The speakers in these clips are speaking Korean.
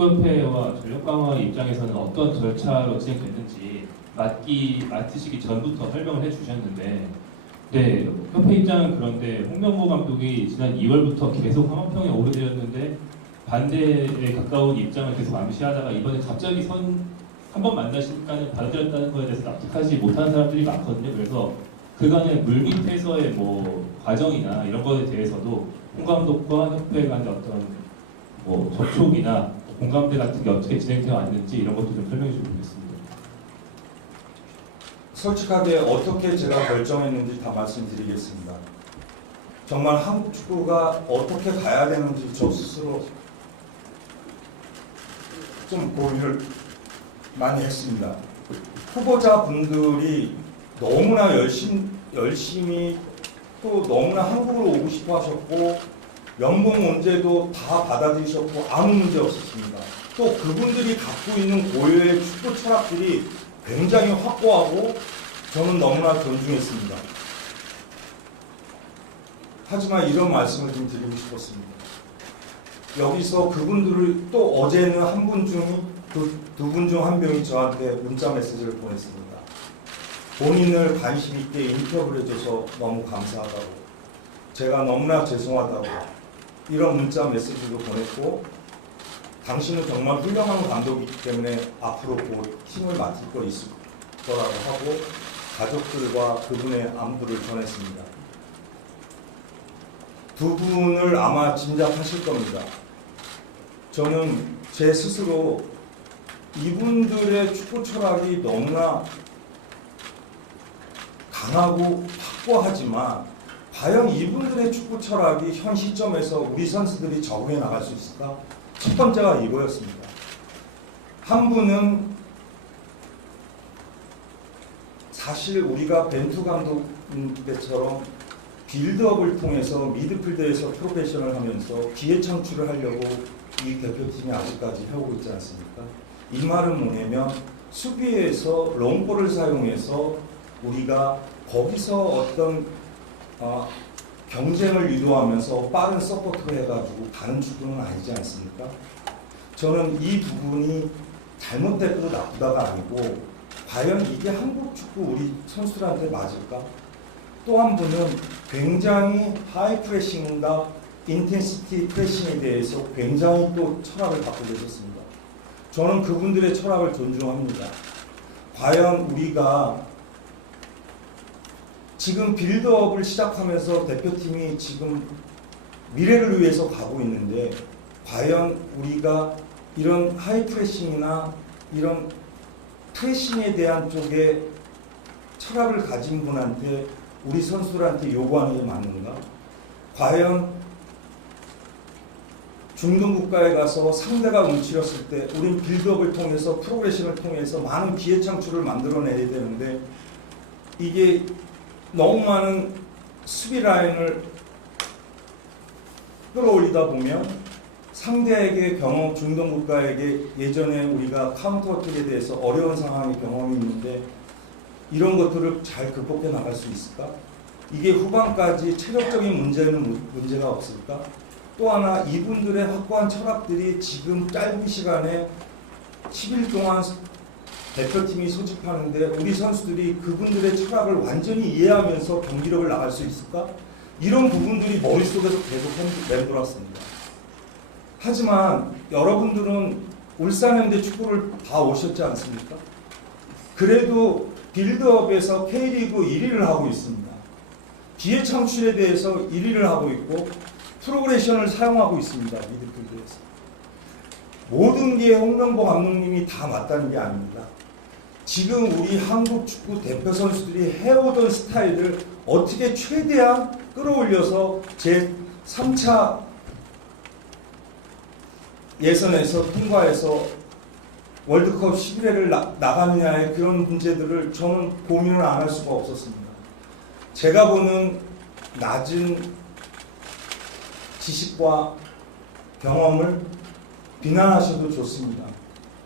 축구협회와 전력강화 입장에서는 어떤 절차로 진행됐는지 맡으시기 전부터 설명을 해주셨는데, 네, 협회 입장은 그런데 홍명보 감독이 지난 2월부터 계속 황원평에 오르내렸는데 반대에 가까운 입장을 계속 암시하다가 이번에 갑자기 한 번 만나시니까는 받아들였다는 거에 대해서 납득하지 못하는 사람들이 많거든요. 그래서 그간의 물밑에서의 과정이나 이런 것에 대해서도 홍 감독과 협회 간의 어떤 접촉이나 공감대 같은 게 어떻게 진행되어 왔는지 이런 것도 좀 설명해 주시면 좋겠습니다. 솔직하게 어떻게 제가 결정했는지 다 말씀드리겠습니다. 정말 한국 축구가 어떻게 가야 되는지 저 스스로 좀 고민을 많이 했습니다. 후보자분들이 너무나 열심히 또 너무나 한국으로 오고 싶어 하셨고 연봉 문제도 다 받아들이셨고 아무 문제 없었습니다. 또 그분들이 갖고 있는 고유의 축구 철학들이 굉장히 확고하고 저는 너무나 존중했습니다. 하지만 이런 말씀을 좀 드리고 싶었습니다. 여기서 그분들을 또 어제는 한 분 중이 두 분 중 한 명이 저한테 문자 메시지를 보냈습니다. 본인을 관심 있게 인터뷰를 해줘서 너무 감사하다고, 제가 너무나 죄송하다고 이런 문자 메시지도 보냈고, 당신은 정말 훌륭한 감독이기 때문에 앞으로 곧 힘을 맡을 거 있을 거라고 하고 가족들과 그분의 안부를 전했습니다. 두 분을 아마 짐작하실 겁니다. 저는 제 스스로 이분들의 축구 철학이 너무나 강하고 확고하지만 과연 이분들의 축구 철학이 현 시점에서 우리 선수들이 적응해 나갈 수 있을까? 첫 번째가 이거였습니다. 한 분은 사실 우리가 벤투 감독 때처럼 빌드업을 통해서 미드필더에서 프로페셔널 하면서 기회 창출을 하려고 이 대표팀이 아직까지 해오고 있지 않습니까? 이 말은 뭐냐면 수비에서 롱볼을 사용해서 우리가 거기서 어떤 경쟁을 유도하면서 빠른 서포트를 해가지고 가는 축구는 아니지 않습니까? 저는 이 부분이 잘못됐고 나쁘다가 아니고 과연 이게 한국 축구 우리 선수들한테 맞을까? 또 한 분은 굉장히 하이 프레싱과 인텐시티 프레싱에 대해서 굉장히 또 철학을 갖고 계셨습니다. 저는 그분들의 철학을 존중합니다. 과연 우리가 지금 빌드업을 시작하면서 대표팀이 지금 미래를 위해서 가고 있는데 과연 우리가 이런 하이 프레싱이나 이런 프레싱에 대한 쪽에 철학을 가진 분한테 우리 선수들한테 요구하는 게 맞는가? 과연 중동 국가에 가서 상대가 움츠렸을 때 우린 빌드업을 통해서 프로그레션을 통해서 많은 기회 창출을 만들어내야 되는데 이게 너무 많은 수비 라인을 끌어올리다 보면 상대에게 중동 국가에게 예전에 우리가 카운터 어택에 대해서 어려운 상황의 경험이 있는데 이런 것들을 잘 극복해 나갈 수 있을까? 이게 후반까지 체력적인 문제가 없을까? 또 하나 이분들의 확고한 철학들이 지금 짧은 시간에 10일 동안 대표팀이 소집하는데 우리 선수들이 그분들의 철학을 완전히 이해하면서 경기력을 나갈 수 있을까? 이런 부분들이 머릿속에서 계속 맴돌았습니다. 하지만 여러분들은 울산현대 축구를 다 오셨지 않습니까? 그래도 빌드업에서 K리그 1위를 하고 있습니다. 기회 창출에 대해서 1위를 하고 있고 프로그레션을 사용하고 있습니다. 미드필드에서. 모든 게 홍명보 감독님이 다 맞다는 게 아닙니다. 지금 우리 한국 축구 대표 선수들이 해오던 스타일을 어떻게 최대한 끌어올려서 제 3차 예선에서 통과해서 월드컵 11회를 나가느냐의 그런 문제들을 저는 고민을 안 할 수가 없었습니다. 제가 보는 낮은 지식과 경험을 비난하셔도 좋습니다.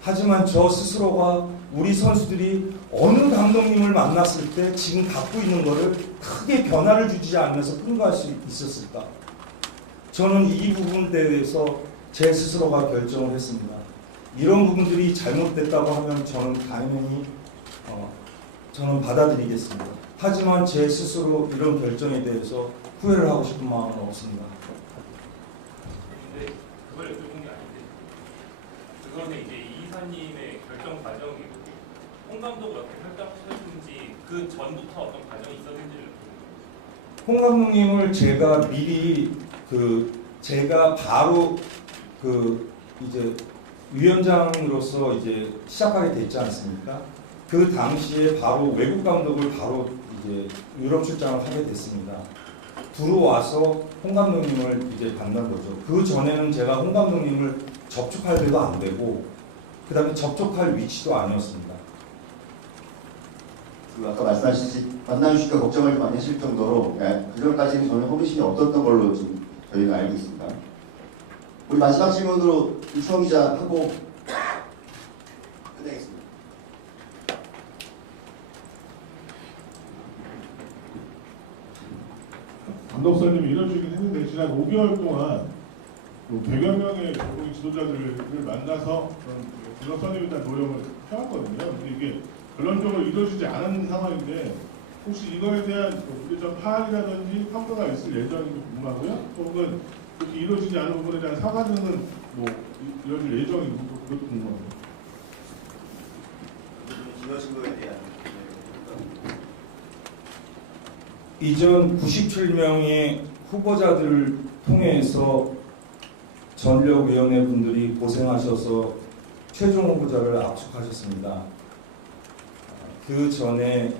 하지만 저 스스로가 우리 선수들이 어느 감독님을 만났을 때 지금 갖고 있는 것을 크게 변화를 주지 않으면서 통과할 수 있었을까? 저는 이 부분에 대해서 제 스스로가 결정을 했습니다. 이런 부분들이 잘못됐다고 하면 저는 당연히 저는 받아들이겠습니다. 하지만 제 스스로 이런 결정에 대해서 후회를 하고 싶은 마음은 없습니다. 근데 그걸 여쭤본 게 아닌데 그거는 이제 이 이사님의 결정 과정이고 홍 감독을 어떻게 설정하셨는지 그 전부터 어떤 과정이 있었는지를 홍 감독님을 제가 미리 제가 바로 이제 위원장으로서 이제 시작하게 됐지 않습니까? 그 당시에 바로 외국 감독을 바로 이제 유럽 출장을 하게 됐습니다. 들어와서 홍 감독님을 이제 만난 거죠. 그 전에는 제가 홍 감독님을 접촉할 때도 안 되고, 그 다음에 접촉할 위치도 아니었습니다. 그 아까 말씀하신 만나주실까 걱정을 좀 많이 하실 정도로 그 전까지는 전혀 호기심이 없었던 걸로 지금 저희가 알고 있습니다. 우리 마지막 질문으로 유충원 기자 하고 끝내겠습니다. 감독사님이 이뤄주긴 했는데 지난 5개월 동안 100여 명의 외국인 지도자들을 만나서 그런 선임에 대한 노력을 해왔거든요. 근데 이게 결론적으로 이루어지지 않은 상황인데 혹시 이거에 대한 우리 좀 파악이라든지 평가가 있을 예정인지 궁금하고요. 혹은 그렇게 이루어지지 않은 부분에 대한 사과 등은 뭐 이루어질 예정인지 그것도 궁금합니다. 이루어진 거에 대한 이전 97명의 후보자들을 통해서 전력위원회 분들이 고생하셔서 최종 후보자를 압축하셨습니다. 그 전에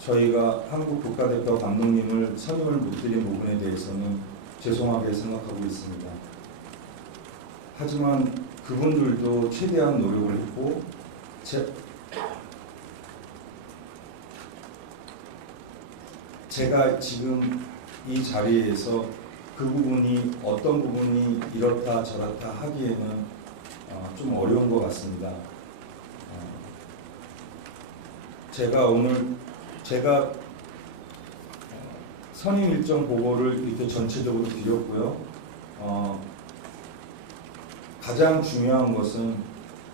저희가 한국 국가대표 감독님을 선임을 못 드린 부분에 대해서는 죄송하게 생각하고 있습니다. 하지만 그분들도 최대한 노력을 했고 제가 지금 이 자리에서 그 부분이 어떤 부분이 이렇다 저렇다 하기에는 좀 어려운 것 같습니다. 제가 선임 일정 보고를 이렇게 전체적으로 드렸고요. 가장 중요한 것은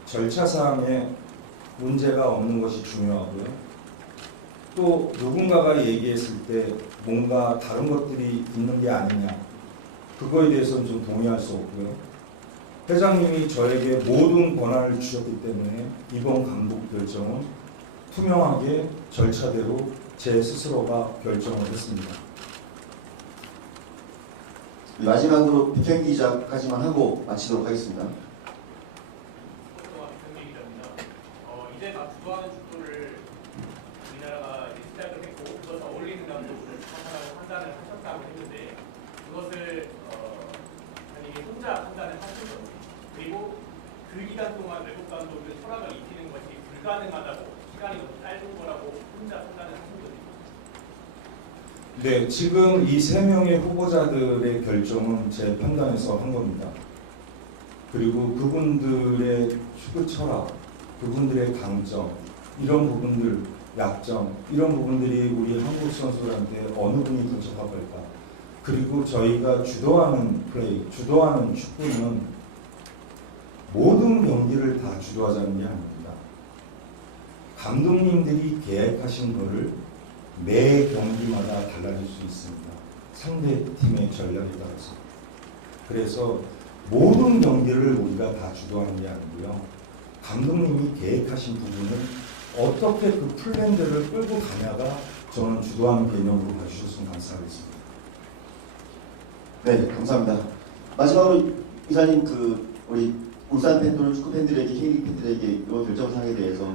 절차상에 문제가 없는 것이 중요하고요. 또 누군가가 얘기했을 때 뭔가 다른 것들이 있는 게 아니냐, 그거에 대해서는 좀 동의할 수 없고요. 회장님이 저에게 모든 권한을 주셨기 때문에 이번 감독 결정은 투명하게 절차대로 제 스스로가 결정을 했습니다. 마지막으로 백현 기자까지만 하고 마치도록 하겠습니다. 이제 막 주도하는 축구를 우리나라가 이제 시작을 했고 그것을 어울리는 감독을 판단을 하셨다고 했는데 그것을 아니 혼자 판단을 하신 거죠. 그리고 그 기간 동안 외국 감독은 철학을 익히는 것이 불가능하다고, 시간이 너무 짧은 거라고 혼자 판단을 하신 거죠. 네, 지금 이 3명의 후보자들의 결정은 제 판단에서 한 겁니다. 그리고 그분들의 축구 철학, 그분들의 강점, 이런 부분들, 약점, 이런 부분들이 우리 한국 선수들한테 어느 분이 더 적합할까? 그리고 저희가 주도하는 플레이, 주도하는 축구는 모든 경기를 다 주도하자는 게 아닙니다. 감독님들이 계획하신 거를 매 경기마다 달라질 수 있습니다. 상대 팀의 전략에 따라서. 그래서 모든 경기를 우리가 다 주도하는 게 아니고요. 감독님이 계획하신 부분을 어떻게 그 플랜들을 끌고 가냐가 저는 주도하는 개념으로 봐주셨으면 감사하겠습니다. 네, 감사합니다. 마지막으로 이사님 우리 울산 팬들, 축구 팬들에게, K리그 팬들에게 이 결정사항에 대해서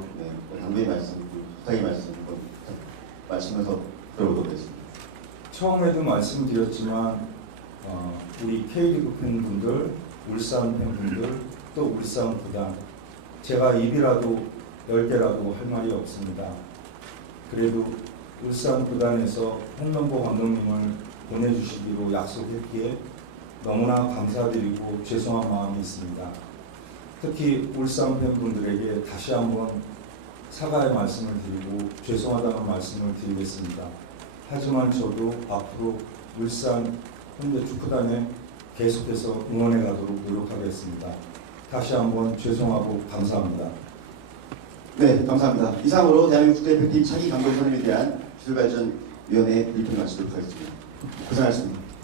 당부의 말씀, 부탁의 말씀 마치면서 들어보도록 하겠습니다. 처음에도 말씀드렸지만 우리 K리그 팬분들, 울산 팬분들, 또 울산 구단, 제가 입이라도 10개라도 할 말이 없습니다. 그래도 울산 구단에서 홍명보 감독님을 보내주시기로 약속했기에 너무나 감사드리고 죄송한 마음이 있습니다. 특히 울산 팬분들에게 다시 한번 사과의 말씀을 드리고 죄송하다는 말씀을 드리겠습니다. 하지만 저도 앞으로 울산 현대 축구단에 계속해서 응원해 가도록 노력하겠습니다. 다시 한번 죄송하고 감사합니다. 네, 감사합니다. 이상으로 대한민국 축구대표팀 차기 감독 선임에 대한 기술발전위원회 브리핑을 마치도록 하겠습니다. 고생하셨습니다.